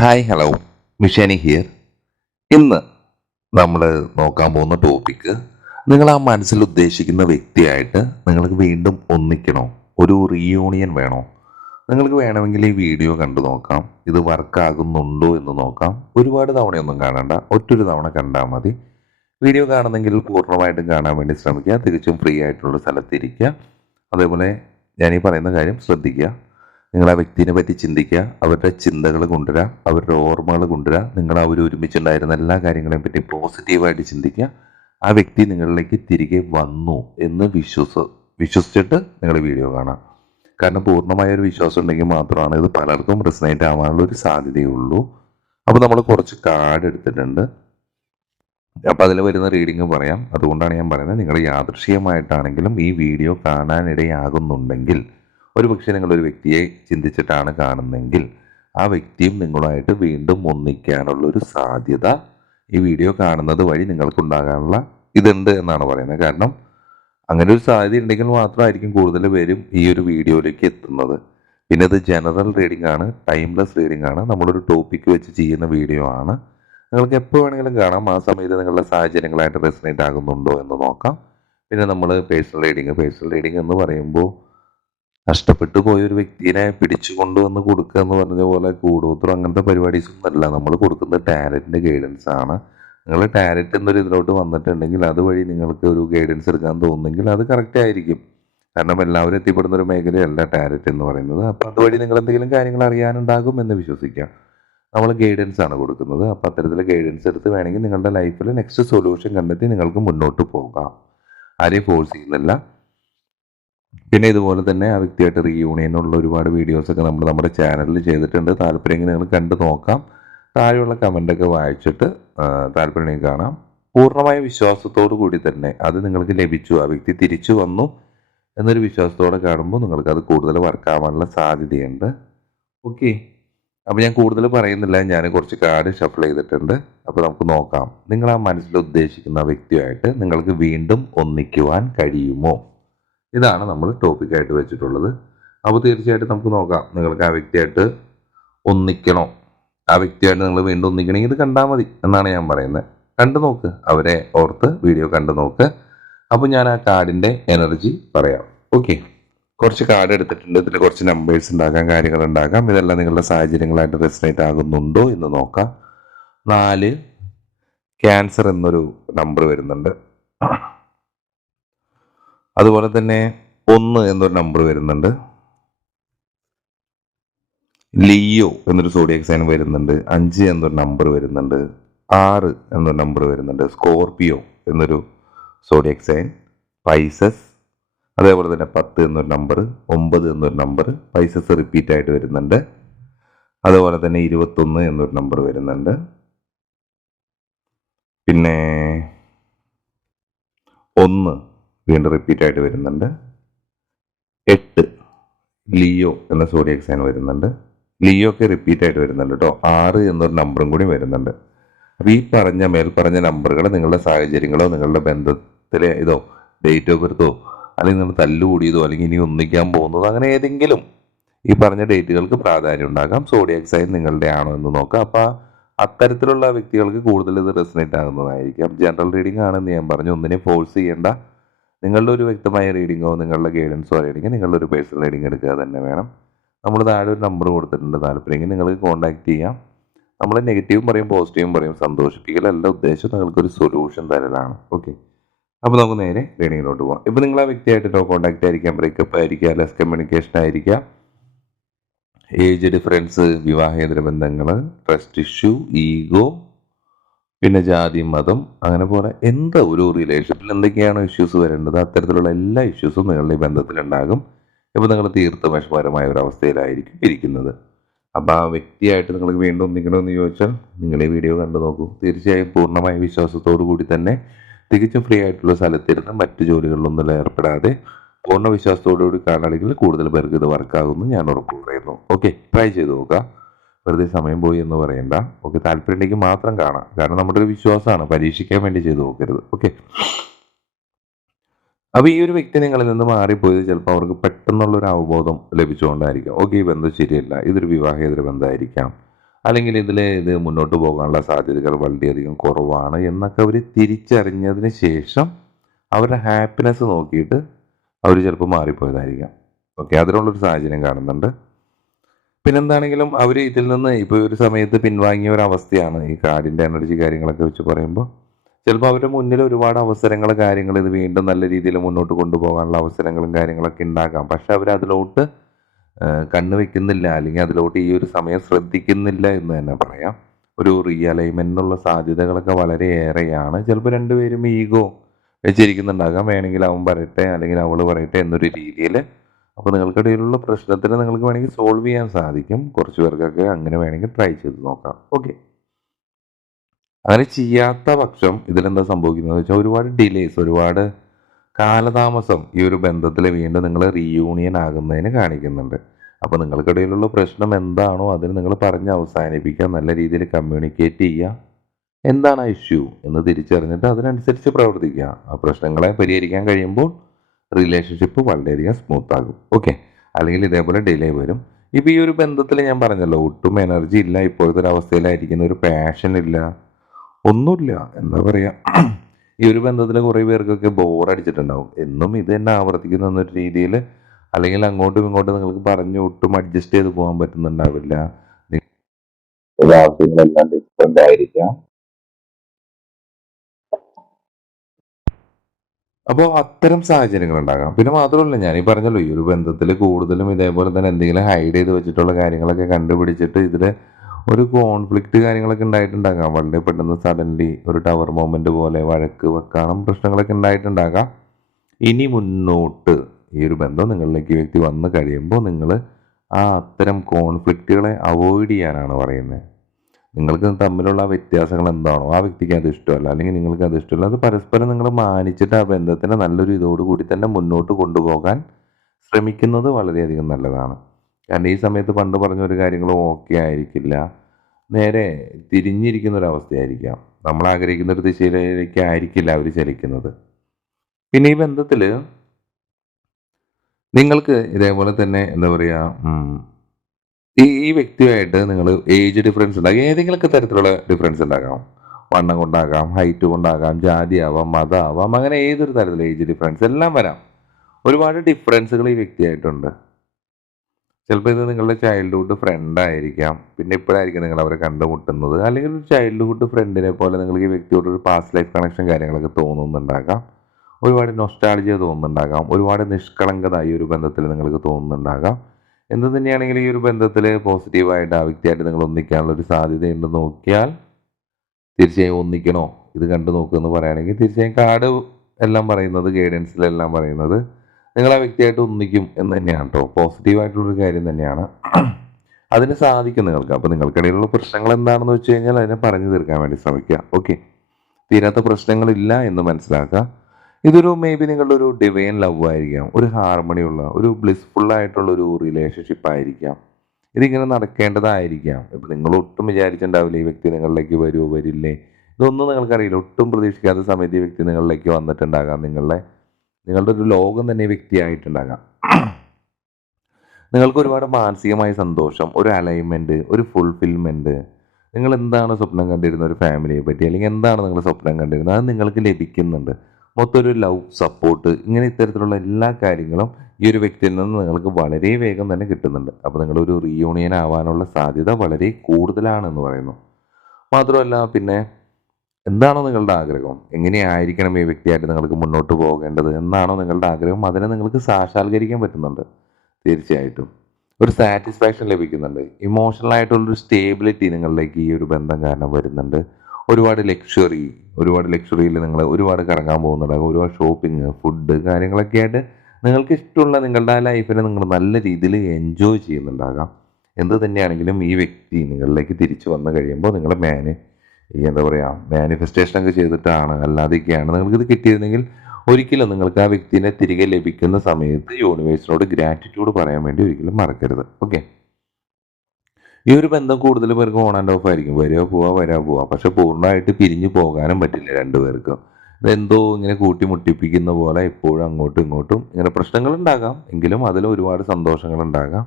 Hi hello. മിഷാനി here ഇന്ന് നമ്മൾ നോക്കാൻ പോകുന്ന ടോപ്പിക്ക് നിങ്ങൾ ആ മനസ്സിൽ ഉദ്ദേശിക്കുന്ന വ്യക്തിയായിട്ട് നിങ്ങൾക്ക് വീണ്ടും ഒന്നിക്കണോ? ഒരു റീയൂണിയൻ വേണോ? നിങ്ങൾക്ക് വേണമെങ്കിൽ ഈ വീഡിയോ കണ്ടു നോക്കാം. ഇത് വർക്കാകുന്നുണ്ടോ എന്ന് നോക്കാം. ഒരുപാട് തവണയൊന്നും കാണണ്ട. ഒറ്റൊരു തവണ കണ്ടാൽ മതി. വീഡിയോ കാണുന്നെങ്കിൽ പൂർണമായിട്ടും കാണാൻ വേണ്ടി ശ്രമിക്കുക. തികച്ചും ഫ്രീ ആയിട്ടുള്ള സ്ഥലത്തിരിക്കുക അതേപോലെ ഞാൻ ഈ പറയുന്ന കാര്യം ശ്രദ്ധിക്കുക. നിങ്ങൾ ആ വ്യക്തിനെ പറ്റി ചിന്തിക്കുക അവരുടെ ചിന്തകൾ കൊണ്ടുവരിക അവരുടെ ഓർമ്മകൾ കൊണ്ടുവരിക നിങ്ങൾ അവർ ഒരുമിച്ചുണ്ടായിരുന്ന എല്ലാ കാര്യങ്ങളെയും പറ്റി പോസിറ്റീവായിട്ട് ചിന്തിക്കുക. ആ വ്യക്തി നിങ്ങളിലേക്ക് തിരികെ വന്നു എന്ന് വിശ്വസ വിശ്വസിച്ചിട്ട് നിങ്ങൾ വീഡിയോ കാണാം. കാരണം പൂർണമായ ഒരു വിശ്വാസം ഉണ്ടെങ്കിൽ മാത്രമാണ് ഇത് പലർക്കും റിസനേറ്റ് ആവാനുള്ള ഒരു സാധ്യതയുള്ളൂ. അപ്പോൾ നമ്മൾ കുറച്ച് കാർഡ് എടുത്തിട്ടുണ്ട്. അപ്പോൾ അതിൽ വരുന്ന റീഡിങ് പറയാം. അതുകൊണ്ടാണ് ഞാൻ പറയുന്നത് നിങ്ങൾ യാദൃശ്ചികമായിട്ടാണെങ്കിലും ഈ വീഡിയോ കാണാനിടയാകുന്നുണ്ടെങ്കിൽ ഒരു പക്ഷേ നിങ്ങളൊരു വ്യക്തിയെ ചിന്തിച്ചിട്ടാണ് കാണുന്നതെങ്കിൽ ആ വ്യക്തിയും നിങ്ങളുമായിട്ട് വീണ്ടും ഒന്നിക്കാനുള്ള ഒരു സാധ്യത ഈ വീഡിയോ കാണുന്നത് വഴി നിങ്ങൾക്കുണ്ടാകാനുള്ള ഇതുണ്ട് എന്നാണ് പറയുന്നത്. കാരണം അങ്ങനെ ഒരു സാധ്യത ഉണ്ടെങ്കിൽ മാത്രമായിരിക്കും കൂടുതൽ പേരും ഈ ഒരു വീഡിയോയിലേക്ക് എത്തുന്നത്. പിന്നെ ഇത് ജനറൽ റീഡിംഗ് ആണ് ടൈംലെസ് റീഡിംഗ് ആണ്. നമ്മളൊരു ടോപ്പിക്ക് വെച്ച് ചെയ്യുന്ന വീഡിയോ ആണ്. നിങ്ങൾക്ക് എപ്പോൾ വേണമെങ്കിലും കാണാം. ആ സമയത്ത് നിങ്ങളുടെ സാഹചര്യങ്ങളായിട്ട് റെസിനേറ്റ് ആകുന്നുണ്ടോ എന്ന് നോക്കാം. പിന്നെ നമ്മൾ പേഴ്സണൽ റീഡിങ് പേഴ്സണൽ റീഡിങ് എന്ന് പറയുമ്പോൾ നഷ്ടപ്പെട്ടു പോയ ഒരു വ്യക്തിയെ പിടിച്ചു കൊണ്ടുവന്ന് കൊടുക്കുക എന്ന് പറഞ്ഞ പോലെ കൂടോത്രം അങ്ങനത്തെ പരിപാടീസ് ഒന്നല്ല നമ്മൾ കൊടുക്കുന്നത് ടാലന്റിന്റെ ഗൈഡൻസ് ആണ്. നിങ്ങൾ ടാലന്റ് എന്നൊരു ഇതിലോട്ട് വന്നിട്ടുണ്ടെങ്കിൽ അതുവഴി നിങ്ങൾക്ക് ഒരു ഗൈഡൻസ് എടുക്കാൻ തോന്നുന്നെങ്കിൽ അത് കറക്റ്റ് ആയിരിക്കും. കാരണം എല്ലാവരും എത്തിപ്പെടുന്ന ഒരു മേഖലയല്ല ടാലറ്റ് എന്ന് പറയുന്നത്. അപ്പോൾ അതുവഴി നിങ്ങൾ എന്തെങ്കിലും കാര്യങ്ങൾ അറിയാനുണ്ടാകും എന്ന് വിശ്വസിക്കാം. നമ്മൾ ഗൈഡൻസ് ആണ് കൊടുക്കുന്നത്. അപ്പം അത്തരത്തിലെ ഗൈഡൻസ് എടുത്ത് വേണമെങ്കിൽ നിങ്ങളുടെ ലൈഫിൽ നെക്സ്റ്റ് സൊല്യൂഷൻ കണ്ടെത്തി നിങ്ങൾക്ക് മുന്നോട്ട് പോകാം. ആരെയും ഫോഴ്സ് ചെയ്യുന്നില്ല. പിന്നെ ഇതുപോലെ തന്നെ ആ വ്യക്തിയായിട്ട് റീയൂണിയൻ ഉള്ള ഒരുപാട് വീഡിയോസൊക്കെ നമ്മൾ നമ്മുടെ ചാനലിൽ ചെയ്തിട്ടുണ്ട്. താല്പര്യമെങ്കിൽ നിങ്ങൾ കണ്ടു നോക്കാം. താഴെയുള്ള കമന്റൊക്കെ വായിച്ചിട്ട് താല്പര്യം കാണാം. പൂർണമായ വിശ്വാസത്തോടു കൂടി തന്നെ അത് നിങ്ങൾക്ക് ലഭിച്ചു. ആ വ്യക്തി തിരിച്ചു വന്നു എന്നൊരു വിശ്വാസത്തോടെ കാണുമ്പോൾ നിങ്ങൾക്ക് അത് കൂടുതൽ വർക്കാവാനുള്ള സാധ്യതയുണ്ട്. ഓക്കെ അപ്പോൾ ഞാൻ കൂടുതൽ പറയുന്നില്ല. ഞാൻ കുറച്ച് കാർഡ് ഷഫിൾ ചെയ്തിട്ടുണ്ട്. അപ്പോൾ നമുക്ക് നോക്കാം. നിങ്ങൾ ആ മനസ്സിൽ ഉദ്ദേശിക്കുന്ന വ്യക്തിയുമായിട്ട് നിങ്ങൾക്ക് വീണ്ടും ഒന്നിക്കുവാൻ കഴിയുമോ? ഇതാണ് നമ്മൾ ടോപ്പിക്കായിട്ട് വെച്ചിട്ടുള്ളത്. അപ്പോൾ തീർച്ചയായിട്ടും നമുക്ക് നോക്കാം. നിങ്ങൾക്ക് ആ വ്യക്തിയായിട്ട് ഒന്നിക്കണോ? ആ വ്യക്തിയായിട്ട് നിങ്ങൾ വീണ്ടും ഒന്നിക്കണമെങ്കിൽ ഇത് കണ്ടാൽ മതി എന്നാണ് ഞാൻ പറയുന്നത്. കണ്ടു നോക്ക്. അവരെ ഓർത്ത് വീഡിയോ കണ്ടു നോക്ക്. അപ്പോൾ ഞാൻ ആ കാർഡിന്റെ എനർജി പറയാം. ഓക്കെ കുറച്ച് കാർഡ് എടുത്തിട്ടുണ്ട്. ഇതിൽ കുറച്ച് നമ്പേഴ്സ് ഉണ്ടാക്കാം കാര്യങ്ങൾ ഉണ്ടാക്കാം. ഇതെല്ലാം നിങ്ങളുടെ സാഹചര്യങ്ങളായിട്ട് റെസിനേറ്റ് ആകുന്നുണ്ടോ എന്ന് നോക്കാം. നാല് ക്യാൻസർ എന്നൊരു നമ്പർ വരുന്നുണ്ട്. അതുപോലെ തന്നെ ഒന്ന് എന്നൊരു നമ്പർ വരുന്നുണ്ട്. ലിയോ എന്നൊരു സോഡിയക് സൈൻ വരുന്നുണ്ട്. അഞ്ച് എന്നൊരു നമ്പർ വരുന്നുണ്ട്. ആറ് എന്നൊരു നമ്പർ വരുന്നുണ്ട്. സ്കോർപിയോ എന്നൊരു സോഡിയക് സൈൻ പൈസസ് അതേപോലെ തന്നെ പത്ത് എന്നൊരു നമ്പർ ഒമ്പത് എന്നൊരു നമ്പർ പൈസസ് റിപ്പീറ്റ് ആയിട്ട് വരുന്നുണ്ട്. അതുപോലെ തന്നെ ഇരുപത്തൊന്ന് എന്നൊരു നമ്പർ വരുന്നുണ്ട്. പിന്നെ ഒന്ന് വീണ്ടും റിപ്പീറ്റ് ആയിട്ട് വരുന്നുണ്ട്. എട്ട് ലിയോ എന്ന സോഡിയക് സൈൻ വരുന്നുണ്ട്. ലിയോ ഒക്കെ റിപ്പീറ്റ് ആയിട്ട് വരുന്നുണ്ട് കേട്ടോ ആറ് എന്നൊരു നമ്പറും കൂടി വരുന്നുണ്ട്. അപ്പോൾ ഈ പറഞ്ഞ മേൽ പറഞ്ഞ നമ്പറുകൾ നിങ്ങളുടെ സാഹചര്യങ്ങളോ നിങ്ങളുടെ ബന്ധത്തിലെ ഇതോ ഡേറ്റ് ഓഫ് ബർത്തോ അല്ലെങ്കിൽ നിങ്ങൾ തല്ലുകൂടിയതോ അല്ലെങ്കിൽ ഇനി ഒന്നിക്കാൻ പോകുന്നതോ അങ്ങനെ ഏതെങ്കിലും ഈ പറഞ്ഞ ഡേറ്റുകൾക്ക് പ്രാധാന്യം ഉണ്ടാകാം. സോഡിയക് സൈൻ നിങ്ങളുടെ ആണോ എന്ന് നോക്കാം. അപ്പോൾ അത്തരത്തിലുള്ള വ്യക്തികൾക്ക് കൂടുതൽ ഇത് റെസിനേറ്റ് ആകുന്നതായിരിക്കാം. ജനറൽ റീഡിംഗ് ആണെന്ന് ഞാൻ പറഞ്ഞു. ഒന്നിനെ ഫോഴ്സ് ചെയ്യേണ്ട നിങ്ങളുടെ ഒരു വ്യക്തമായ റീഡിങ്ങോ നിങ്ങളുടെ ഗൈഡൻസോ ആണെങ്കിൽ നിങ്ങളുടെ ഒരു പേഴ്സണൽ റീഡിംഗ് എടുക്കുക തന്നെ വേണം. നമ്മൾ താഴെ ഒരു നമ്പർ കൊടുത്തിട്ടുണ്ട് താല്പര്യമെങ്കിൽ നിങ്ങൾക്ക് കോൺടാക്ട് ചെയ്യാം. നമ്മൾ നെഗറ്റീവും പറയും പോസിറ്റീവും പറയും സന്തോഷിപ്പിക്കലല്ല ഉദ്ദേശം. നിങ്ങൾക്കൊരു സൊല്യൂഷൻ തരലാണ്. ഓക്കെ അപ്പോൾ നമുക്ക് നേരെ റീഡിങ്ങിലോട്ട് പോകാം ഇപ്പോൾ നിങ്ങൾ ആ നോ കോൺടാക്റ്റ് ആയിരിക്കാം ബ്രേക്കപ്പ് ആയിരിക്കാം ലെസ് കമ്മ്യൂണിക്കേഷൻ ആയിരിക്കാം. ഏജ് ഡിഫറൻസ് വിവാഹേതര ബന്ധങ്ങൾ ട്രസ്റ്റ് ഇഷ്യൂ ഈഗോ പിന്നെ ജാതി മതം അങ്ങനെ പോലെ എന്താ ഒരു റിലേഷൻഷിപ്പിൽ എന്തൊക്കെയാണോ ഇഷ്യൂസ് വരേണ്ടത്? അത്തരത്തിലുള്ള എല്ലാ ഇഷ്യൂസും നിങ്ങളുടെ ബന്ധത്തിലുണ്ടാകും. ഇപ്പോൾ നിങ്ങൾ തീർത്തും വിഷമകരമായ ഒരു അവസ്ഥയിലായിരിക്കും ഇരിക്കുന്നത്. അപ്പോൾ ആ വ്യക്തിയായിട്ട് നിങ്ങൾക്ക് വീണ്ടും ഒന്നിക്കണമെന്ന് ചോദിച്ചാൽ നിങ്ങൾ ഈ വീഡിയോ കണ്ടു നോക്കൂ. തീർച്ചയായും പൂർണമായ വിശ്വാസത്തോടു കൂടി തന്നെ തികച്ചും ഫ്രീ ആയിട്ടുള്ള സ്ഥലത്തിരുന്ന് മറ്റു ജോലികളിലൊന്നും ഏർപ്പെടാതെ പൂർണ വിശ്വാസത്തോടു കൂടി കാണുകയാണെങ്കിൽ കൂടുതൽ പേർക്ക് ഇത് വർക്കാകുമെന്ന് ഞാൻ ഉറപ്പ് പറയുന്നു. ഓക്കെ ട്രൈ ചെയ്ത് നോക്കുക. വെറുതെ സമയം പോയി എന്ന് പറയണ്ട. ഓക്കെ താല്പര്യം ഉണ്ടെങ്കിൽ മാത്രം കാണാം. കാരണം നമ്മുടെ ഒരു വിശ്വാസമാണ്. പരീക്ഷിക്കാൻ വേണ്ടി ചെയ്തു നോക്കരുത്. ഓക്കെ അപ്പോൾ ഈ ഒരു വ്യക്തി നിങ്ങളിൽ നിന്ന് മാറിപ്പോയത് ചിലപ്പോൾ അവർക്ക് പെട്ടെന്നുള്ള ഒരു അവബോധം ലഭിച്ചുകൊണ്ടായിരിക്കാം. ഓക്കെ ഈ ബന്ധം ശരിയല്ല. ഇതൊരു വിവാഹേതര ബന്ധമായിരിക്കാം. അല്ലെങ്കിൽ ഇതിൽ ഇത് മുന്നോട്ട് പോകാനുള്ള സാധ്യതകൾ വളരെയധികം കുറവാണ് എന്നൊക്കെ അവർ തിരിച്ചറിഞ്ഞതിന് ശേഷം അവരുടെ ഹാപ്പിനെസ് നോക്കിയിട്ട് അവർ ചിലപ്പോൾ മാറിപ്പോയതായിരിക്കാം. ഓക്കെ അതിനുള്ളൊരു സാഹചര്യം കാണുന്നുണ്ട്. പിന്നെന്താണെങ്കിലും അവർ ഇതിൽ നിന്ന് ഇപ്പോൾ ഒരു സമയത്ത് പിൻവാങ്ങിയ ഒരു അവസ്ഥയാണ് ഈ കാർഡിന്റെ എനർജി കാര്യങ്ങളൊക്കെ വെച്ച് പറയുമ്പോൾ ചിലപ്പോൾ അവരുടെ മുന്നിൽ ഒരുപാട് അവസരങ്ങൾ കാര്യങ്ങൾ ഇത് വീണ്ടും നല്ല രീതിയിൽ മുന്നോട്ട് കൊണ്ടുപോകാനുള്ള അവസരങ്ങളും കാര്യങ്ങളൊക്കെ ഉണ്ടാകാം. പക്ഷെ അവർ അതിലോട്ട് കണ്ണു വെക്കുന്നില്ല. അല്ലെങ്കിൽ അതിലോട്ട് ഈ ഒരു സമയം ശ്രദ്ധിക്കുന്നില്ല എന്ന് തന്നെ പറയാം. ഒരു റീഅലൈൻമെന്റിനുള്ള സാധ്യതകളൊക്കെ വളരെ ഏറെയാണ്. ചിലപ്പോൾ രണ്ടുപേരും ഈഗോ വെച്ചിരിക്കുന്നുണ്ടാകാം. വേണമെങ്കിൽ അവൻ പറയട്ടെ അല്ലെങ്കിൽ അവൾ പറയട്ടെ എന്നൊരു രീതിയിൽ അപ്പോൾ നിങ്ങൾക്കിടയിലുള്ള പ്രശ്നത്തിന് നിങ്ങൾക്ക് വേണമെങ്കിൽ സോൾവ് ചെയ്യാൻ സാധിക്കും. കുറച്ച് പേർക്കൊക്കെ അങ്ങനെ വേണമെങ്കിൽ ട്രൈ ചെയ്ത് നോക്കാം. ഓക്കെ അങ്ങനെ ചെയ്യാത്ത പക്ഷം ഇതിലെന്താ സംഭവിക്കുന്നത് വെച്ചാൽ ഒരുപാട് ഡിലേസ് ഒരുപാട് കാലതാമസം ഈ ഒരു ബന്ധത്തിൽ വീണ്ടും നിങ്ങൾ റീയൂണിയൻ ആകുന്നതിന് കാണിക്കുന്നുണ്ട്. അപ്പോൾ നിങ്ങൾക്കിടയിലുള്ള പ്രശ്നം എന്താണോ അതിന് നിങ്ങൾ പറഞ്ഞ് അവസാനിപ്പിക്കുക. നല്ല രീതിയിൽ കമ്മ്യൂണിക്കേറ്റ് ചെയ്യുക. എന്താണ് ഇഷ്യൂ എന്ന് തിരിച്ചറിഞ്ഞിട്ട് അതിനനുസരിച്ച് പ്രവർത്തിക്കുക. ആ പ്രശ്നങ്ങളെ പരിഹരിക്കാൻ കഴിയുമ്പോൾ റിലേഷൻഷിപ്പ് വളരെയധികം സ്മൂത്ത് ആകും. ഓക്കെ അല്ലെങ്കിൽ ഇതേപോലെ ഡിലേ വരും. ഇപ്പോൾ ഈ ഒരു ബന്ധത്തിൽ ഞാൻ പറഞ്ഞല്ലോ ഒട്ടും എനർജി ഇല്ല. ഇപ്പോഴത്തെ ഒരു അവസ്ഥയിലായിരിക്കുന്ന ഒരു പാഷൻ ഇല്ല. ഒന്നുമില്ല. എന്താ പറയുക ഈ ഒരു ബന്ധത്തിൽ കുറേ പേർക്കൊക്കെ ബോറടിച്ചിട്ടുണ്ടാവും എന്നും ഇത് തന്നെ ആവർത്തിക്കുന്ന എന്നൊരു രീതിയിൽ അല്ലെങ്കിൽ അങ്ങോട്ടും ഇങ്ങോട്ടും നിങ്ങൾക്ക് പറഞ്ഞു ഒട്ടും അഡ്ജസ്റ്റ് ചെയ്ത് പോകാൻ പറ്റുന്നുണ്ടാവില്ല. ഡിഫറെന്റ് ആയിരിക്കാം. അപ്പോൾ അത്തരം സാഹചര്യങ്ങൾ ഉണ്ടാകാം പിന്നെ മാത്രമല്ല ഞാൻ ഈ പറഞ്ഞല്ലോ ഈ ഒരു ബന്ധത്തിൽ കൂടുതലും ഇതേപോലെ തന്നെ എന്തെങ്കിലും ഹൈഡ് ചെയ്ത് വെച്ചിട്ടുള്ള കാര്യങ്ങളൊക്കെ കണ്ടുപിടിച്ചിട്ട് ഇതിൽ ഒരു കോൺഫ്ലിക്റ്റ് കാര്യങ്ങളൊക്കെ ഉണ്ടായിട്ടുണ്ടാകാം. വളരെ പെട്ടെന്ന് സഡൻലി ഒരു ടവർ മൂമെന്റ് പോലെ വഴക്ക് വെക്കാനും പ്രശ്നങ്ങളൊക്കെ ഉണ്ടായിട്ടുണ്ടാകാം. ഇനി മുന്നോട്ട് ഈ ഒരു ബന്ധം നിങ്ങളിലേക്ക് വ്യക്തി വന്നു കഴിയുമ്പോൾ നിങ്ങൾ ആ അത്തരം കോൺഫ്ലിക്റ്റുകളെ അവോയ്ഡ് ചെയ്യാനാണ് പറയുന്നത് നിങ്ങൾക്ക് തമ്മിലുള്ള വ്യത്യാസങ്ങൾ എന്താണോ ആ വ്യക്തിക്ക് അത് ഇഷ്ടമല്ല. അല്ലെങ്കിൽ നിങ്ങൾക്ക് അത് ഇഷ്ടമല്ല. അത് പരസ്പരം നിങ്ങൾ മാനിച്ചിട്ട് ആ ബന്ധത്തിനെ നല്ലൊരു ഇതോടുകൂടി തന്നെ മുന്നോട്ട് കൊണ്ടുപോകാൻ ശ്രമിക്കുന്നത് വളരെയധികം നല്ലതാണ്. കാരണം ഈ സമയത്ത് പണ്ട് പറഞ്ഞ ഒരു കാര്യങ്ങൾ ഓക്കെ ആയിരിക്കില്ല. നേരെ തിരിഞ്ഞിരിക്കുന്ന ഒരു അവസ്ഥയായിരിക്കാം. നമ്മൾ ആഗ്രഹിക്കുന്ന ഒരു ദിശയിലേക്ക് ആയിരിക്കില്ല അവർ ചലിക്കുന്നത്. പിന്നെ ഈ ബന്ധത്തിൽ നിങ്ങൾക്ക് ഇതേപോലെ തന്നെ എന്താ പറയുക ഈ ഈ വ്യക്തിയുമായിട്ട് നിങ്ങൾ ഏജ് ഡിഫറൻസ് ഉണ്ടാകും ഏതെങ്കിലുമൊക്കെ തരത്തിലുള്ള ഡിഫറൻസ് ഉണ്ടാകാം വണ്ണം കൊണ്ടാകാം ഹൈറ്റ് കൊണ്ടാകാം ജാതി ആവാം മതമാവാം അങ്ങനെ ഏതൊരു തരത്തിലുള്ള ഏജ് ഡിഫറൻസ് എല്ലാം വരാം. ഒരുപാട് ഡിഫറൻസുകൾ ഈ വ്യക്തിയായിട്ടുണ്ട്. ചിലപ്പോൾ ഇത് നിങ്ങളുടെ ചൈൽഡ്ഹുഡ് ഫ്രണ്ട് ആയിരിക്കാം. പിന്നെ ഇപ്പോഴായിരിക്കും നിങ്ങൾ അവരെ കണ്ടുമുട്ടുന്നത്. അല്ലെങ്കിൽ ഒരു ചൈൽഡ്ഹുഡ് ഫ്രണ്ടിനെ പോലെ നിങ്ങൾക്ക് ഈ വ്യക്തിയോട് ഒരു പാസ്റ്റ് ലൈഫ് കണക്ഷൻ കാര്യങ്ങളൊക്കെ തോന്നുന്നുണ്ടാകാം. ഒരുപാട് നൊസ്റ്റാളജിയ തോന്നുന്നുണ്ടാകാം. ഒരുപാട് നിഷ്കളങ്കത ഈ ഒരു ബന്ധത്തിൽ നിങ്ങൾക്ക് തോന്നുന്നുണ്ടാകാം. എന്ത് തന്നെയാണെങ്കിലും ഈ ഒരു ബന്ധത്തിൽ പോസിറ്റീവായിട്ട് ആ വ്യക്തിയായിട്ട് നിങ്ങൾ ഒന്നിക്കാനുള്ള ഒരു സാധ്യതയുണ്ടെന്ന് നോക്കിയാൽ തീർച്ചയായും ഒന്നിക്കണോ? ഇത് കണ്ടു നോക്കുമെന്ന് പറയുകയാണെങ്കിൽ തീർച്ചയായും കാർഡ് എല്ലാം പറയുന്നത് ഗൈഡൻസിലെല്ലാം പറയുന്നത് നിങ്ങൾ ആ വ്യക്തിയായിട്ട് ഒന്നിക്കും എന്ന് തന്നെയാണ് കേട്ടോ. പോസിറ്റീവായിട്ടുള്ളൊരു കാര്യം തന്നെയാണ്. അതിന് സാധിക്കും നിങ്ങൾക്ക്. അപ്പോൾ നിങ്ങൾക്കിടയിലുള്ള പ്രശ്നങ്ങൾ എന്താണെന്ന് വെച്ച് കഴിഞ്ഞാൽ അതിനെ പറഞ്ഞു തീർക്കാൻ വേണ്ടി ശ്രമിക്കുക. ഓക്കെ. തീരാത്ത പ്രശ്നങ്ങളില്ല എന്ന് മനസ്സിലാക്കുക. ഇതൊരു മേ ബി നിങ്ങളുടെ ഒരു ഡിവൈൻ ലവ് ആയിരിക്കാം. ഒരു ഹാർമണി ഉള്ള ഒരു ബ്ലിസ്ഫുൾ ആയിട്ടുള്ള ഒരു റിലേഷൻഷിപ്പ് ആയിരിക്കാം. ഇതിങ്ങനെ നടക്കേണ്ടതായിരിക്കാം. ഇപ്പം നിങ്ങൾ ഒട്ടും വിചാരിച്ചിട്ടുണ്ടാവില്ല ഈ വ്യക്തി നിങ്ങളിലേക്ക് വരുമോ വരില്ലേ? ഇതൊന്നും നിങ്ങൾക്കറിയില്ല. ഒട്ടും പ്രതീക്ഷിക്കാത്ത സമയത്ത് ഈ വ്യക്തി നിങ്ങളിലേക്ക് വന്നിട്ടുണ്ടാകാം. നിങ്ങളുടെ നിങ്ങളുടെ ഒരു ലോകം തന്നെ വ്യക്തിയായിട്ടുണ്ടാകാം. നിങ്ങൾക്ക് ഒരുപാട് മാനസികമായ സന്തോഷം ഒരു അലൈൻമെന്റ് ഒരു ഫുൾഫിൽമെന്റ് നിങ്ങൾ എന്താണ് സ്വപ്നം കണ്ടിരുന്ന ഒരു ഫാമിലിയെ പറ്റി അല്ലെങ്കിൽ എന്താണ് നിങ്ങൾ സ്വപ്നം കണ്ടിരുന്നത്? അത് നിങ്ങൾക്ക് ലഭിക്കുന്നുണ്ട്. മൊത്തം ഒരു ലവ് സപ്പോർട്ട് ഇങ്ങനെ ഇത്തരത്തിലുള്ള എല്ലാ കാര്യങ്ങളും ഈ ഒരു വ്യക്തിയിൽ നിന്ന് നിങ്ങൾക്ക് വളരെ വേഗം തന്നെ കിട്ടുന്നുണ്ട്. അപ്പോൾ നിങ്ങളൊരു റീയൂണിയൻ ആവാനുള്ള സാധ്യത വളരെ കൂടുതലാണെന്ന് പറയുന്നു. മാത്രമല്ല പിന്നെ എന്താണോ നിങ്ങളുടെ ആഗ്രഹം? എങ്ങനെയായിരിക്കണം ഈ വ്യക്തിയായിട്ട് നിങ്ങൾക്ക് മുന്നോട്ട് പോകേണ്ടത്? എന്നാണോ നിങ്ങളുടെ ആഗ്രഹം? അതിനെ നിങ്ങൾക്ക് സാക്ഷാത്കരിക്കാൻ പറ്റുന്നുണ്ട്. തീർച്ചയായിട്ടും. ഒരു സാറ്റിസ്ഫാക്ഷൻ ലഭിക്കുന്നുണ്ട്. ഇമോഷണൽ ആയിട്ടുള്ളൊരു സ്റ്റേബിലിറ്റി നിങ്ങളിലേക്ക് ഈ ഒരു ബന്ധം കാരണം വരുന്നുണ്ട്. ഒരുപാട് ലക്ഷറി ഒരുപാട് ലക്ഷറിയിൽ നിങ്ങൾ ഒരുപാട് കറങ്ങാൻ പോകുന്നുണ്ടാകും. ഒരുപാട് ഷോപ്പിംഗ് ഫുഡ് കാര്യങ്ങളൊക്കെ ആയിട്ട് നിങ്ങൾക്ക് ഇഷ്ടമുള്ള നിങ്ങളുടെ ആ ലൈഫിനെ നിങ്ങൾ നല്ല രീതിയിൽ എൻജോയ് ചെയ്യുന്നുണ്ടാകാം. എന്ത് തന്നെയാണെങ്കിലും ഈ വ്യക്തി നിങ്ങളിലേക്ക് തിരിച്ചു വന്നു കഴിയുമ്പോൾ നിങ്ങൾ മാന് ഈ എന്താ പറയുക മാനിഫെസ്റ്റേഷൻ ഒക്കെ ചെയ്തിട്ടാണ് അല്ലാതെയൊക്കെയാണ് നിങ്ങൾക്കിത് കിട്ടിയിരുന്നെങ്കിൽ ഒരിക്കലും നിങ്ങൾക്ക് ആ വ്യക്തിനെ തിരികെ ലഭിക്കുന്ന സമയത്ത് യൂണിവേഴ്സിനോട് ഗ്രാറ്റിറ്റ്യൂഡ് പറയാൻ വേണ്ടി ഒരിക്കലും മറക്കരുത്. ഓക്കെ ഈ ഒരു ബന്ധം കൂടുതൽ പേർക്ക് ഓൺ ആൻഡ് ഓഫ് ആയിരിക്കും. വരിക പോവാ വരാ പോവാ പക്ഷെ പൂർണമായിട്ട് പിരിഞ്ഞു പോകാനും പറ്റില്ല രണ്ടുപേർക്കും. എന്തോ ഇങ്ങനെ കൂട്ടിമുട്ടിപ്പിക്കുന്ന പോലെ എപ്പോഴും അങ്ങോട്ടും ഇങ്ങോട്ടും ഇങ്ങനെ പ്രശ്നങ്ങൾ ഉണ്ടാകാം. എങ്കിലും അതിൽ ഒരുപാട് സന്തോഷങ്ങൾ ഉണ്ടാകാം.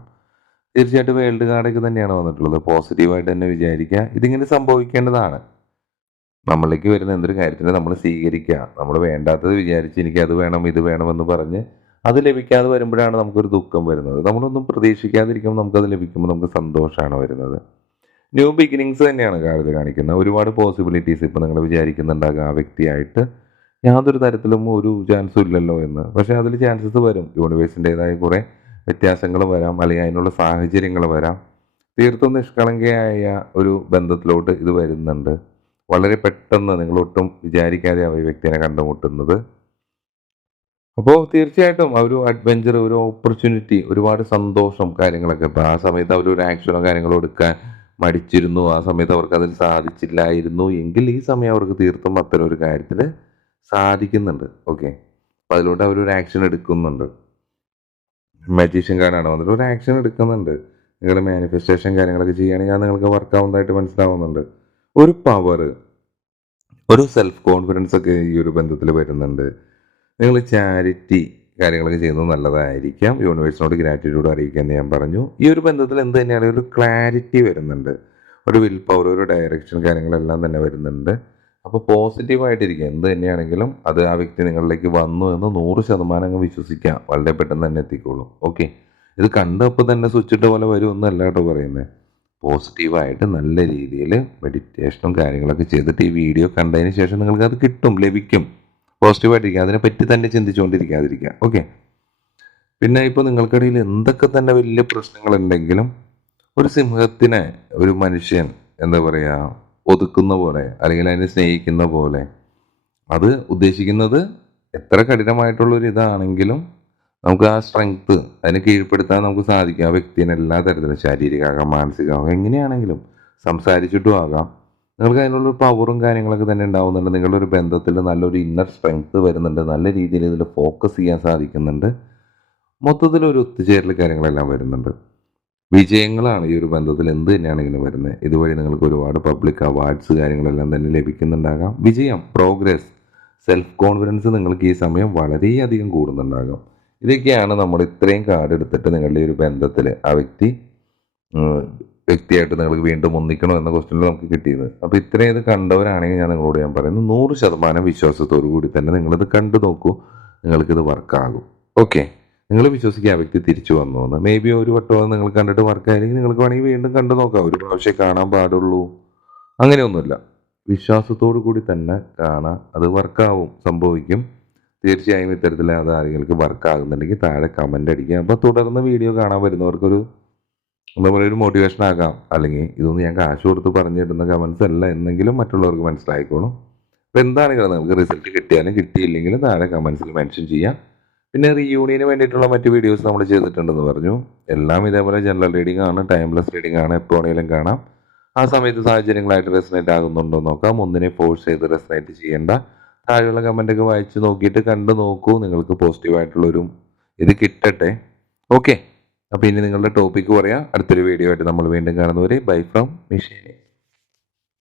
തീർച്ചയായിട്ടും വേൾഡ് കാർഡൊക്കെ തന്നെയാണ് വന്നിട്ടുള്ളത്. പോസിറ്റീവായിട്ട് തന്നെ വിചാരിക്കുക. ഇതിങ്ങനെ സംഭവിക്കേണ്ടതാണ്. നമ്മളിലേക്ക് വരുന്ന എന്തൊരു കാര്യത്തിന് നമ്മൾ സ്വീകരിക്കുക. നമ്മൾ വേണ്ടാത്തത് വിചാരിച്ച് എനിക്ക് അത് വേണം ഇത് വേണമെന്ന് പറഞ്ഞ് അത് ലഭിക്കാതെ വരുമ്പോഴാണ് നമുക്കൊരു ദുഃഖം വരുന്നത്. നമ്മളൊന്നും പ്രതീക്ഷിക്കാതിരിക്കുമ്പോൾ നമുക്കത് ലഭിക്കുമ്പോൾ നമുക്ക് സന്തോഷമാണ് വരുന്നത്. ന്യൂ ബിഗിനിങ്സ് തന്നെയാണ് കാർഡിൽ കാണിക്കുന്നത്. ഒരുപാട് പോസിബിലിറ്റീസ് ഇപ്പോൾ നിങ്ങൾ വിചാരിക്കുന്നുണ്ടാകും ആ വ്യക്തിയായിട്ട്. യാതൊരു തരത്തിലും ഒരു ചാൻസും ഇല്ലല്ലോ എന്ന്. പക്ഷേ അതിൽ ചാൻസസ് വരും. യൂണിവേഴ്സിന്റെതായ കുറേ വ്യത്യാസങ്ങൾ വരാം. അല്ലെങ്കിൽ അതിനുള്ള സാഹചര്യങ്ങൾ വരാം. തീർത്തും നിഷ്കളങ്കയായ ഒരു ബന്ധത്തിലോട്ട് ഇത് വരുന്നുണ്ട്. വളരെ പെട്ടെന്ന് നിങ്ങളൊട്ടും വിചാരിക്കാതെ ആ വ്യക്തിനെ കണ്ടുമുട്ടുന്നത് അപ്പോൾ തീർച്ചയായിട്ടും ആ ഒരു അഡ്വഞ്ചർ ഒരു ഓപ്പർച്യൂണിറ്റി ഒരുപാട് സന്തോഷം കാര്യങ്ങളൊക്കെ ഇപ്പോൾ ആ സമയത്ത് അവർ ഒരു ആക്ഷനോ കാര്യങ്ങളോ എടുക്കാൻ മടിച്ചിരുന്നു. ആ സമയത്ത് അവർക്ക് അതിൽ സാധിച്ചില്ലായിരുന്നു. എങ്കിൽ ഈ സമയം അവർക്ക് തീർത്തും അത്തരം ഒരു കാര്യത്തിൽ സാധിക്കുന്നുണ്ട്. ഓക്കെ അപ്പോൾ അതിലൂടെ അവരൊരു ആക്ഷൻ എടുക്കുന്നുണ്ട്. മജീഷ്യൻ കാർഡാണ് വന്നിട്ട് ഒരു ആക്ഷൻ എടുക്കുന്നുണ്ട്. നിങ്ങൾ മാനിഫെസ്റ്റേഷൻ കാര്യങ്ങളൊക്കെ ചെയ്യുകയാണെങ്കിൽ അത് നിങ്ങൾക്ക് വർക്ക് ആവുന്നതായിട്ട് മനസ്സിലാവുന്നുണ്ട്. ഒരു പവർ ഒരു സെൽഫ് കോൺഫിഡൻസ് ഒക്കെ ഈ ഒരു ബന്ധത്തിൽ വരുന്നുണ്ട്. നിങ്ങൾ ചാരിറ്റി കാര്യങ്ങളൊക്കെ ചെയ്യുന്നത് നല്ലതായിരിക്കാം. യൂണിവേഴ്സിനോട് ഗ്രാറ്റിറ്റ്യൂഡ് അറിയിക്കാൻ ഞാൻ പറഞ്ഞു. ഈ ഒരു ബന്ധത്തിൽ എന്ത് തന്നെയാണ് ഒരു ക്ലാരിറ്റി വരുന്നുണ്ട്. ഒരു വിൽ പവർ ഒരു ഡയറക്ഷൻ കാര്യങ്ങളെല്ലാം തന്നെ വരുന്നുണ്ട്. അപ്പോൾ പോസിറ്റീവായിട്ടിരിക്കുക എന്ത് തന്നെയാണെങ്കിലും അത് ആ വ്യക്തി നിങ്ങളിലേക്ക് വന്നു എന്ന് നൂറ് ശതമാനം അങ്ങ് വിശ്വസിക്കാം. വളരെ പെട്ടെന്ന് തന്നെ എത്തിക്കോളും. ഓക്കെ ഇത് കണ്ടപ്പോൾ തന്നെ സ്വിച്ചിട്ട് പോലെ പോലെ വരുമെന്നല്ല കേട്ടോ പറയുന്നത്. പോസിറ്റീവായിട്ട് നല്ല രീതിയിൽ മെഡിറ്റേഷനും കാര്യങ്ങളൊക്കെ ചെയ്തിട്ട് ഈ വീഡിയോ കണ്ടതിന് ശേഷം നിങ്ങൾക്ക് അത് കിട്ടും ലഭിക്കും. പോസിറ്റീവായിട്ടിരിക്കുക. അതിനെപ്പറ്റി തന്നെ ചിന്തിച്ചുകൊണ്ടിരിക്കാതിരിക്കുക. ഓക്കെ പിന്നെ ഇപ്പോൾ നിങ്ങൾക്കിടയിൽ എന്തൊക്കെ തന്നെ വലിയ പ്രശ്നങ്ങളുണ്ടെങ്കിലും ഒരു സിംഹത്തിനെ ഒരു മനുഷ്യൻ എന്താ പറയുക ഒതുക്കുന്ന പോലെ അല്ലെങ്കിൽ അതിനെ സ്നേഹിക്കുന്ന പോലെ അത് ഉദ്ദേശിക്കുന്നത് എത്ര കഠിനമായിട്ടുള്ള ഒരു ഇതാണെങ്കിലും നമുക്ക് ആ സ്ട്രെങ്ത് അതിനെ കീഴ്പ്പെടുത്താൻ നമുക്ക് സാധിക്കും. ആ വ്യക്തിനെ എല്ലാ തരത്തിലും ശാരീരികമാകാം മാനസികമാകാം എങ്ങനെയാണെങ്കിലും സംസാരിച്ചിട്ടും ആകാം. നിങ്ങൾക്ക് അതിനുള്ള പവറും കാര്യങ്ങളൊക്കെ തന്നെ ഉണ്ടാവുന്നുണ്ട്. നിങ്ങളുടെ ഒരു ബന്ധത്തിൽ നല്ലൊരു ഇന്നർ സ്ട്രെങ്ത് വരുന്നുണ്ട്. നല്ല രീതിയിൽ ഇതിൽ ഫോക്കസ് ചെയ്യാൻ സാധിക്കുന്നുണ്ട്. മൊത്തത്തിൽ ഒരു ഒത്തുചേരൽ കാര്യങ്ങളെല്ലാം വരുന്നുണ്ട്. വിജയങ്ങളാണ് ഈ ഒരു ബന്ധത്തിൽ എന്ത് തന്നെയാണെങ്കിലും വരുന്നത്. ഇതുവഴി നിങ്ങൾക്ക് ഒരുപാട് പബ്ലിക് അവാർഡ്സ് കാര്യങ്ങളെല്ലാം തന്നെ ലഭിക്കുന്നുണ്ടാകാം. വിജയം പ്രോഗ്രസ് സെൽഫ് കോൺഫിഡൻസ് നിങ്ങൾക്ക് ഈ സമയം വളരെയധികം കൂടുന്നുണ്ടാകും. ഇതൊക്കെയാണ് നമ്മൾ ഇത്രയും കാർഡ് എടുത്തിട്ട് നിങ്ങളുടെ ഒരു ബന്ധത്തിൽ ആ വ്യക്തി വ്യക്തിയായിട്ട് നിങ്ങൾക്ക് വീണ്ടും ഒന്നിക്കണോ എന്ന ക്വസ്റ്റ്യനിൽ നമുക്ക് കിട്ടിയത്. അപ്പോൾ ഇത്രയും ഇത് കണ്ടവരാണെങ്കിൽ ഞാൻ നിങ്ങളോട് ഞാൻ പറയുന്നു നൂറ് ശതമാനം വിശ്വാസത്തോടു കൂടി തന്നെ നിങ്ങളിത് കണ്ടു നോക്കൂ നിങ്ങൾക്കിത് വർക്കാകും. ഓക്കെ നിങ്ങൾ വിശ്വസിക്കുക ആ വ്യക്തി തിരിച്ചു വന്നു എന്ന്. മേ ബി ഒരു വട്ടം നിങ്ങൾ കണ്ടിട്ട് വർക്കായിരിക്കും നിങ്ങൾക്ക് വേണമെങ്കിൽ വീണ്ടും കണ്ടു നോക്കാം. ഒരു പ്രാവശ്യം കാണാൻ പാടുള്ളൂ. അങ്ങനെയൊന്നുമില്ല. വിശ്വാസത്തോടു കൂടി തന്നെ കാണാം അത് വർക്കാവും സംഭവിക്കും. തീർച്ചയായും ഇത്തരത്തിൽ അത് ആരെങ്കിലും വർക്ക് ആകുന്നുണ്ടെങ്കിൽ താഴെ കമന്റ് അടിക്കുക. അപ്പോൾ തുടർന്ന് വീഡിയോ കാണാൻ വരുന്നവർക്കൊരു എന്താ ഒരു മോട്ടിവേഷൻ ആകാം. അല്ലെങ്കിൽ ഇതൊന്നും ഞാൻ കാശ് കൊടുത്ത് പറഞ്ഞിടുന്ന കമൻസ് അല്ല എന്നെങ്കിലും മറ്റുള്ളവർക്ക് മനസ്സിലായിക്കോളും. അപ്പോൾ എന്താണെങ്കിലും നിങ്ങൾക്ക് റിസൾട്ട് കിട്ടിയാലും കിട്ടിയില്ലെങ്കിലും താഴെ കമൻസിൽ മെൻഷൻ ചെയ്യാം. പിന്നെ റീയൂണിയന് വേണ്ടിയിട്ടുള്ള മറ്റ് വീഡിയോസ് നമ്മൾ ചെയ്തിട്ടുണ്ടെന്ന് പറഞ്ഞു. എല്ലാം ഇതേപോലെ ജനറൽ റീഡിംഗ് ആണ് ടൈംലെസ് റീഡിംഗ് ആണ്. എപ്പോൾ വേണമെങ്കിലും കാണാം. ആ സമയത്ത് സാഹചര്യങ്ങളായിട്ട് റെസനേറ്റ് ആകുന്നുണ്ടോ നോക്കാം. ഒന്നിനെ ഫോഴ്സ് ചെയ്ത് റെസനേറ്റ് ചെയ്യേണ്ട. താഴെയുള്ള കമന്റൊക്കെ വായിച്ച് നോക്കിയിട്ട് കണ്ടു നോക്കൂ. നിങ്ങൾക്ക് പോസിറ്റീവായിട്ടുള്ളൊരു ഇത് കിട്ടട്ടെ. ഓക്കെ അപ്പോൾ ഇനി നിങ്ങളുടെ ടോപ്പിക്ക് പറയാം. അടുത്തൊരു വീഡിയോ ആയിട്ട് നമ്മൾ വീണ്ടും കാണുന്നവരെ ബൈ ഫ്രം മിഷേനി